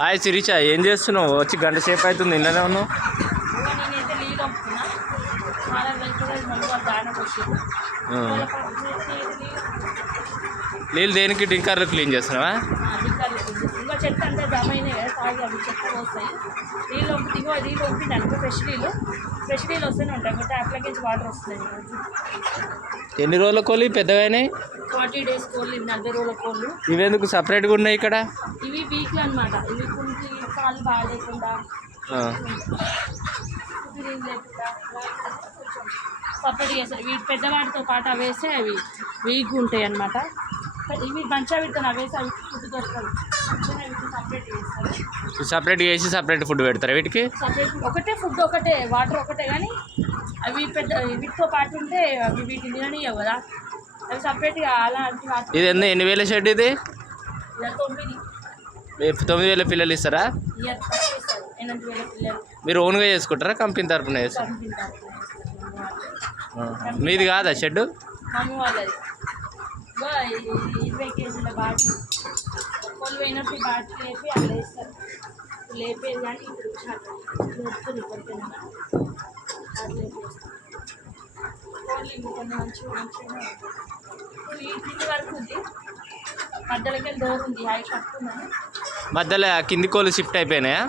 Hi Sirisha ఏం చేస్తున్నావు? వచ్చి గంట సేపు అవుతుంది ఇంట్లోనే ఉన్నావు? నీళ్ళు దేనికి? డింకర్లు క్లీన్ చేస్తున్నావా? ఇంకా చెత్త అంతా జమ అయినాయి కదా తాగి అవి చెత్త వస్తాయి నీళ్ళు పంపి ఇగో నీళ్ళు పంపిండి అనుకో ఫ్రెష్ నీళ్ళు ఫ్రెష్ నీళ్ళు వస్తూనే ఉంటాయి ఒక ట్యాప్లోకి నుంచి వాటర్ వస్తాయి ఎన్ని రోజుల కోళ్ళు? పెద్దగానే ఫార్టీ డేస్ కోళ్ళు ఇవి నలభై రోజుల కోళ్ళు. ఇవెందుకు? సపరేట్గా ఉన్నాయి ఇక్కడ? ఇవి అనమాట ఇవి కొంచెం కాళ్ళు బాగా లేకుండా ఆ. కుదిరింది లేకుండా సపరేట్ చేస్తారు. వీటి పెద్దవాటితో పాటు అవి వేస్తే అవి వీక్గా ఉంటాయి అనమాట ఇవి మంచిగా వీటితో అవి వేసి అవి ఫుడ్ దొరకదు సపరేట్ చేసి సపరేట్ ఫుడ్ పెడతారు వీటికి? ఒకటే ఫుడ్ ఒకటే వాటర్ ఒకటే కానీ అవి పెద్ద వీటితో పాటు ఉంటే అవి వీటిని తిననియవు కదా. అవి సపరేట్గా వాటర్ ఇది ఎన్ని వేల షెడ్ ఇది? తొమ్మిది. తొమ్మిది వేల పిల్లలు ఇస్తారా? మీరు ఓన్గా చేసుకుంటారా? కంపెనీ తరపున చేస్తారు మీది కాదా షెడ్ మధ్యలోకి డోర్ ఉంది. అవి కట్టుకుందని మధ్యలో కింది కోళ్ళు షిఫ్ట్ అయిపోయినాయా?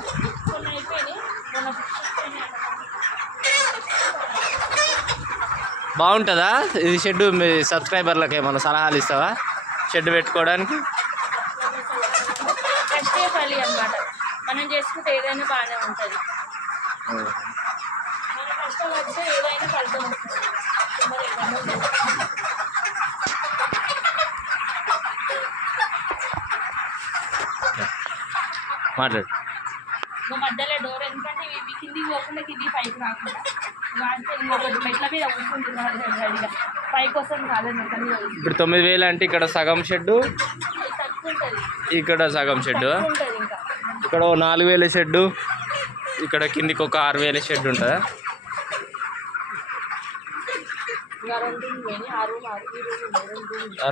బాగుంటుందా? ఇది షెడ్ మీ సబ్స్క్రైబర్లకు ఏమైనా సలహాలు ఇస్తావా? షెడ్ పెట్టుకోవడానికి? మనం చేసుకుంటే ఏదైనా బాగానే ఉంటుంది. కష్టం వస్తే ఏదైనా ఫలితం మాట్లాడు. ఇంకా మధ్యలో డోర్ ఎందుకంటే ఇవి ఇవి కిందికి పోకుండా కిందికి పైకి రాకుండా. వాడితే ఇంకొకటి మెట్ల మీద కూర్చుంటున్నారు రెడీగా. పైకి వస్తుంది కాలేదు మెట్ల మీద కూర్చుంటుంది. ఇప్పుడు తొమ్మిది వేలు అంటే ఇక్కడ సగం షెడ్డు ఇక్కడ సగం షెడ్డు. ఇక్కడ నాలుగు వేల షెడ్డు ఇక్కడ కిందికి ఒక ఆరు వేల షెడ్ ఉంటుందా?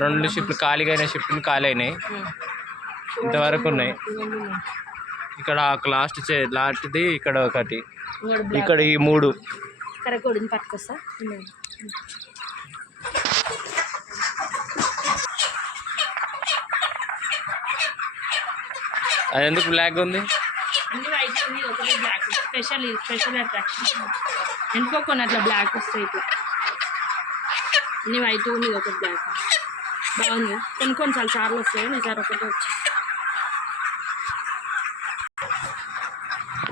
రెండు షిఫ్ట్లు ఖాళీగా అయిన షిఫ్ట్లు ఖాళీ అయినాయి. ఇంతవరకు ఉన్నాయి. ఇక్కడ లాస్ట్ లాస్ట్ది ఇక్కడ ఒకటి. ఇక్కడ ఈ మూడు. కరెక్ట్ కొడుని పట్టుకొస్తా ఉన్నాయి. అది ఎందుకు బ్లాక్ ఉంది? అన్ని వైట్ ఉంది ఒకటి బ్లాక్ స్పెషల్ స్పెషల్ అట్రాక్షన్ ఎందుకో కొన్ని అట్లా బ్లాక్ వస్తాయి ఇట్లా. అన్ని వైట్ ఉంది ఒకటి బ్లాక్ బాగుంది. కొన్ని కొన్నిసార్లు సార్లు వస్తాయి కానీ ఈసారి ఒకటి వచ్చి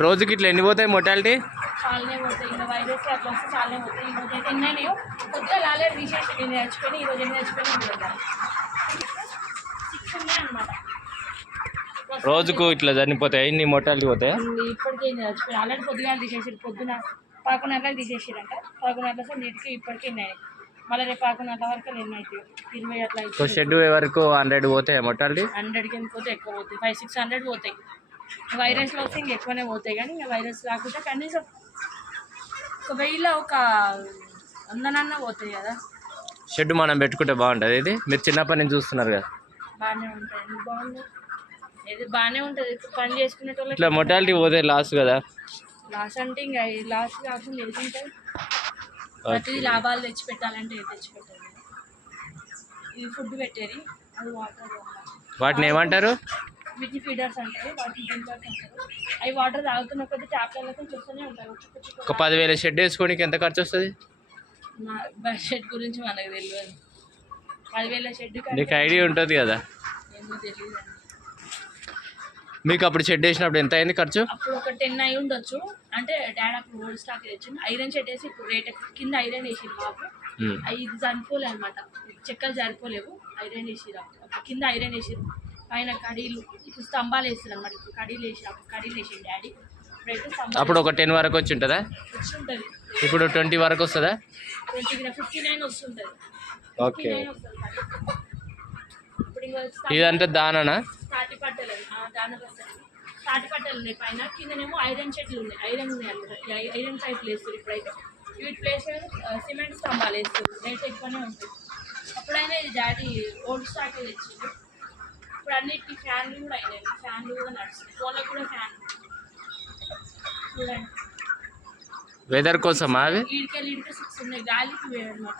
రోజుకి ఇట్లా ఎన్ని పోతాయి మొటాలిటీ చాలానే పోతాయి. ఇంకా వైరస్ అట్లా వస్తే చాలానే పోతాయి. ఈ రోజు అయితే ఎన్నైనాయో? కొద్దిగా లాలే తీసేసి నేను నేర్చుకొని ఈ రోజు ఎన్ని నేర్చుకొని సిక్స్ ఉన్నాయి అనమాట రోజుకు ఇట్లా చనిపోతాయి? ఇన్ని మొటాలిటీ పోతాయి? ఇప్పటికే నేర్చుకుని ఆల్రెడీ పొద్దుగా తీసేసారు పొద్దున పదకొండు గంటలకు తీసేసారంట పదకొండు గంటల సార్ నీటికి ఇప్పటికే ఉన్నాయి మళ్ళీ రేపు పదకొండు గంటల వరకు ఎన్ని అవుతాయి ఇరవై అట్లా ఒక షెడ్ వరకు హండ్రెడ్ పోతాయి మొటాలిటీ హండ్రెడ్కి పోతే ఎక్కువ పోతాయి. ఫైవ్ సిక్స్ హండ్రెడ్ పోతాయి. వైరస్లో వస్తే ఇంక ఎక్కువనే పోతాయి కానీ ఇంకా వైరస్ రాకుండా కనీసం ఒక వెయ్యిలో ఒక వందనన్నా పోతాయి కదా. షెడ్ మనం పెట్టుకుంటే బాగుంటుంది. ఇది మీరు చిన్నప్పటి నుంచి చూస్తున్నారు కదా. బాగానే ఉంటాయి. బాగుంది ఇది బాగానే ఉంటుంది. పని చేసుకునేటోళ్ళకి ఇట్లా మొటాలిటీ పోతే లాస్ కదా. లాస్ అంటే ఇంకా లాస్ కాకుండా ఎందుకుంటుంది ప్రతిదీ లాభాలు తెచ్చి పెట్టాలంటే ఏది తెచ్చి పెట్టాలి ఇది ఫుడ్ పెట్టేది? అది వాటర్ వాటిని ఏమంటారు? వీటిని ఫీడర్స్ అంటారు వాటిని డ్రింకర్స్ అంటారు. అవి వాటర్ తాగుతున్న కొద్ది ట్యాప్లలో చూస్తూనే ఉంటారు. ఒక పదివేల షెడ్ వేసుకోనికి ఎంత ఖర్చు వస్తుంది? మా బడ్జెట్ గురించి మనకు తెలియదు పదివేల షెడ్ నీకు ఐడియా ఉంటుంది కదా? ఏమో తెలియదు మీకు అప్పుడు షెడ్ వేసినప్పుడు ఎంత అయింది ఖర్చు? అప్పుడు ఒక టెన్ అయి ఉండొచ్చు. అంటే డాడీ అప్పుడు ఓల్డ్ స్టాక్ తెచ్చింది ఐరన్ షెడ్ వేసి ఇప్పుడు రేట్ కింద ఐరన్ వేసింది మాకు ఉమ్. అవి ఇది సరిపోలే అనమాట చెక్కలు సరిపోలేవు ఐరన్ వేసిరు కింద ఐరన్ వేసిరు పైన కడీలు ఇప్పుడు స్తంభాలు వేస్తారు అనమాట ఇప్పుడు కడీలు వేసి అప్పుడు కడీలు వేసింది డాడీ. అప్పుడు ఒక టెన్ వరకు వచ్చి ఉంటుందా వచ్చి ఉంటుంది ఇప్పుడు ట్వంటీ వరకు వస్తుందా? ఫిఫ్టీ నైన్ వస్తుంటుంది. ఓకే. వస్తుంది ఇదంతా దాననా? తాటి పట్టలు తాటి పట్టలు ఉన్నాయి పైన. కిందనేమో ఐరన్ చెట్లు ఉన్నాయి. ఐరన్ ఉన్నాయి ఐరన్ వేస్తారు ఇప్పుడైతే. ప్లేస్ సిమెంట్ స్తంభాలు వేస్తారు. రేట్ ఎక్కువనే ఉంటుంది. అప్పుడైనా ఇది డాడీ ఓల్డ్ స్టాక్ తెచ్చింది ఇప్పుడు అన్నిటికీ ఫ్యాన్లు కూడా అయినాయి. ఫ్యాన్లు కూడా నడుస్తున్నాయి. ఫోన్లకు కూడా ఫ్యాన్. చూడండి. వెదర్ కోసమా అవి? ఈడికెళ్ళి ఈడికే సిక్స్ ఉన్నాయి. గాలికి వేయడమాట.